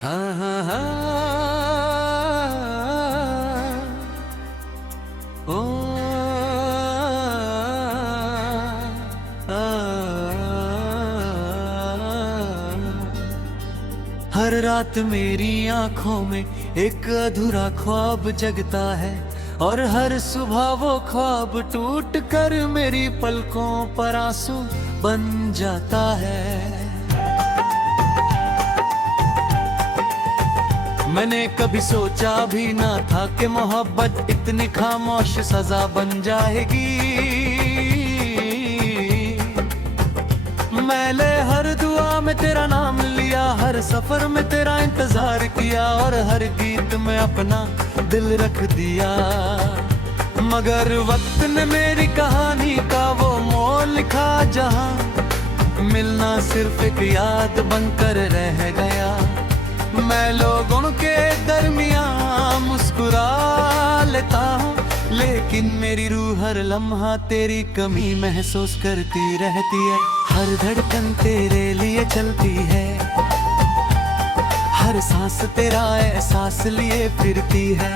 हाँ हाँ हाँ। ओ हर रात मेरी आंखों में एक अधूरा ख्वाब जगता है, और हर सुबह वो ख्वाब टूट कर मेरी पलकों पर आंसू बन जाता है। मैंने कभी सोचा भी ना था कि मोहब्बत इतनी खामोश सजा बन जाएगी। मैंने हर दुआ में तेरा नाम लिया, हर सफर में तेरा इंतजार किया, और हर गीत में अपना दिल रख दिया। मगर वक्त ने मेरी कहानी का वो मोड़ लिखा, जहां मिलना सिर्फ एक याद बनकर रह गया। मैं लोगों के दरमियां मुस्कुरा लेता हूँ, लेकिन मेरी रूह हर लम्हा तेरी कमी महसूस करती रहती है। हर धड़कन तेरे लिए चलती है, हर सांस तेरा एहसास लिए फिरती है,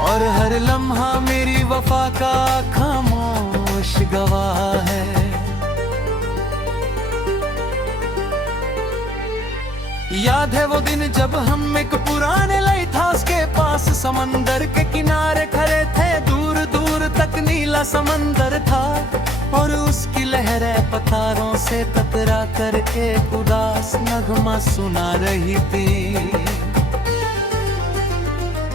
और हर लम्हा मेरी वफा का खामोश गवाह है। याद है वो दिन जब हम एक पुराने लाइट हाउस के पास समंदर के किनारे खड़े थे। दूर दूर तक नीला समंदर था, और उसकी लहरें पत्थरों से टकरा करके उदास नगमा सुना रही थी।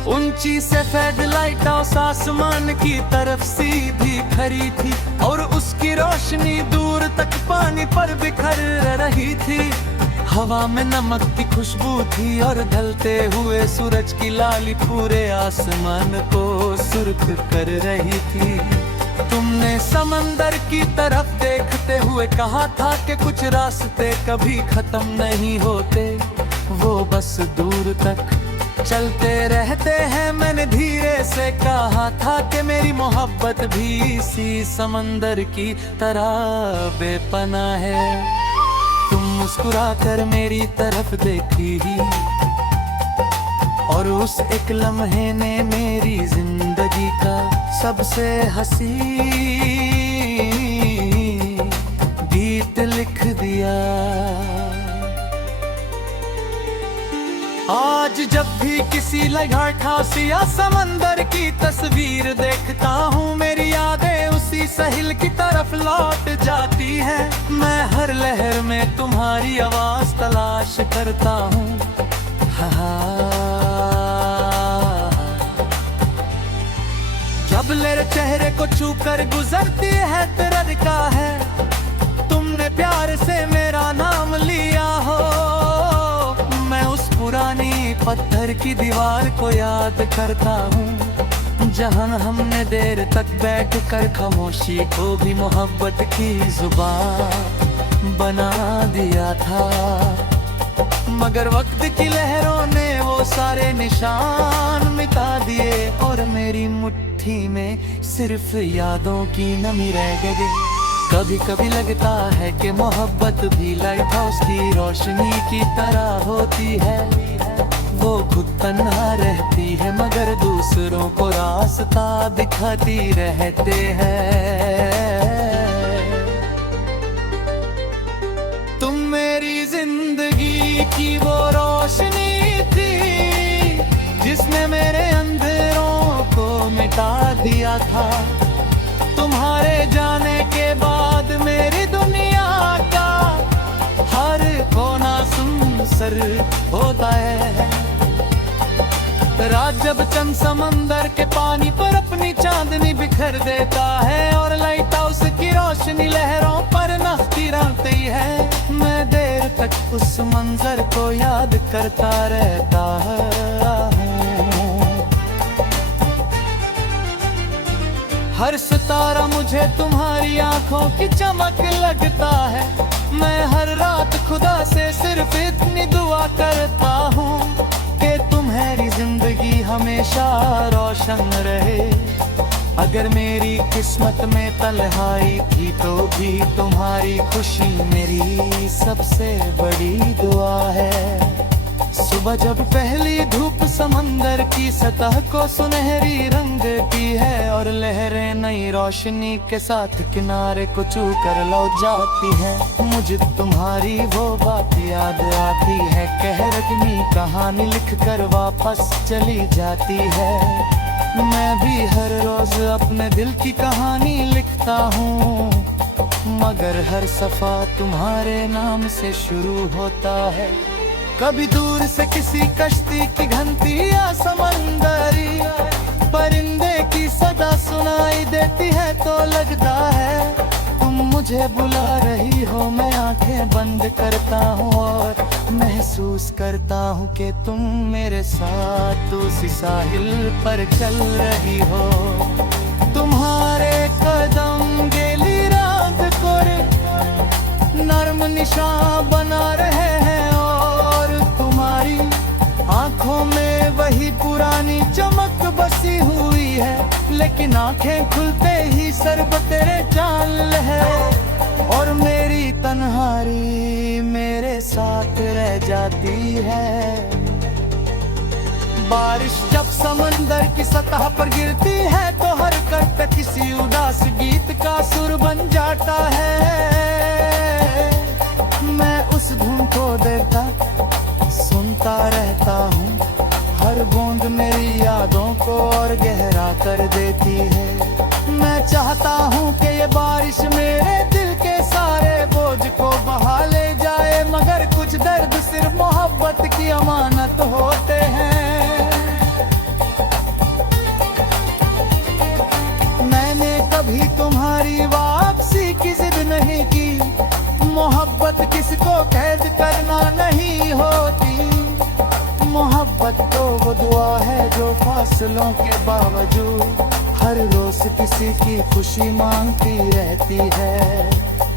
ऊंची सफेद लाइट हाउस आसमान की तरफ सीधी खड़ी थी, और उसकी रोशनी दूर तक पानी पर बिखर रही थी। हवा में नमक की खुशबू थी, और ढलते हुए सूरज की लाली पूरे आसमान को सुर्ख कर रही थी। तुमने समंदर की तरफ देखते हुए कहा था कि कुछ रास्ते कभी खत्म नहीं होते, वो बस दूर तक चलते रहते हैं। मैंने धीरे से कहा था कि मेरी मोहब्बत भी इसी समंदर की तरह बेपनाह है। तुम मुस्कुराकर मेरी तरफ देखी, और उस एक लम्हे ने मेरी जिंदगी का सबसे हंसी गीत लिख दिया। आज जब भी किसी लाइट हाउस या समंदर की तस्वीर देखता हूँ, मेरी यादें उसी साहिल की तरफ लौट जाती हैं। मैं हर लहर में तुम्हारी आवाज तलाश करता हूँ। जब मेरे चेहरे को छू कर गुजरती है तेरा निकाह है, तुमने प्यार से मेरा नाम लिया हो। मैं उस पुरानी पत्थर की दीवार को याद करता हूँ, जहाँ हमने देर तक बैठ कर खामोशी को भी मोहब्बत की जुबान बना दिया था। मगर वक्त की लहरों ने वो सारे निशान मिटा दिए, और मेरी मुट्ठी में सिर्फ यादों की नमी रह गई। कभी कभी लगता है कि मोहब्बत भी लाइट हाउस की रोशनी की तरह होती है। वो खुद तन्हा रहती है, मगर दूसरों को रास्ता दिखाती रहते हैं। तुम मेरी जिंदगी की वो रोशनी थी, जिसने मेरे अंधेरों को मिटा दिया था। तुम्हारे जाने के बाद मेरी दुनिया का हर कोना सुनसर होता है। रात जब चंद समंदर के पानी पर अपनी चांदनी बिखर देता है, और लाइट हाउस की रोशनी लहरों पर नाचती रहती है, मैं देर तक उस मंजर को याद करता रहता है। हर सितारा मुझे तुम्हारी आंखों की चमक लगता है। मैं हर रात खुदा से सिर्फ इतनी दुआ करता हूँ कि तुम्हारी जिंदगी हमेशा रोशन रहे। अगर मेरी किस्मत में तन्हाई थी तो भी तुम्हारी खुशी मेरी सबसे बड़ी दुआ है। सुबह जब पहली धूप समंदर की सतह को सुनहरी रंग की है और लहरें नई रोशनी के साथ किनारे को छू कर लौट जाती है, मुझे तुम्हारी वो बात याद आती है। कह रखनी कहानी लिख कर वापस चली जाती है। मैं भी हर रोज अपने दिल की कहानी लिखता हूँ, मगर हर सफा तुम्हारे नाम से शुरू होता है। कभी दूर से किसी कश्ती की घंटी या समंदरी परिंदे की सदा सुनाई देती है तो लगता है तुम मुझे बुला रही हो। मैं आंखें बंद करता हूँ और महसूस करता हूँ कि तुम मेरे साथ उसी साहिल पर चल रही हो। तुम्हारे कदम गीली रात को नर्म निशान बना रहे हैं और तुम्हारी आंखों में वही पुरानी चमक बसी हुई है, लेकिन आंखें खुलते ही सर्ब तेरे चाल है और मेरी तन्हाई मेरे साथ रह जाती है। बारिश जब समंदर की सतह पर गिरती है तो हर कट किसी उदास गीत का सुर बन जाता है। मैं उस धुन को देखता सुनता रहता हूँ, हर बूंद मेरी यादों को और गहरा कर देती है। मैं चाहता हूँ कि ये बारिश मेरे दिल के सारे बोझ को बहा ले जाए, मगर कुछ दर्द सिर्फ मोहब्बत की अमानत होते हैं। मैंने कभी तुम्हारी वापसी की जिद नहीं की, मोहब्बत किसको कैद करना नहीं होती। मोहब्बत तो वो दुआ है जो फासलों के बावजूद हर रोज किसी की खुशी मांगती रहती है।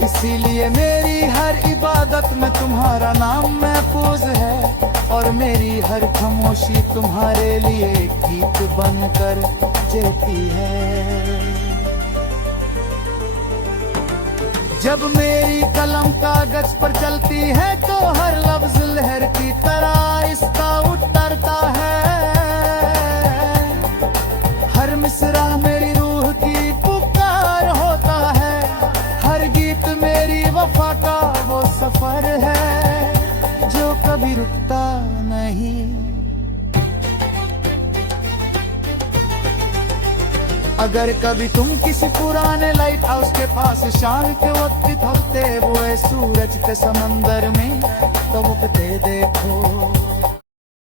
इसीलिए मेरी हर इबादत में तुम्हारा नाम महफूज है और मेरी हर खामोशी तुम्हारे लिए गीत बनकर जेती है। जब मेरी कलम कागज पर चलती है तो हर लफ्ज लहर की तरह इसका उतरता है। हर मिसरा मेरी रूह की पुकार होता है, हर गीत मेरी वफा का वो सफर है जो कभी रुकता नहीं। अगर कभी तुम किसी पुराने लाइट हाउस के पास शाम के वक्त थमते हुए सूरज के समंदर में तो मुझे देखो।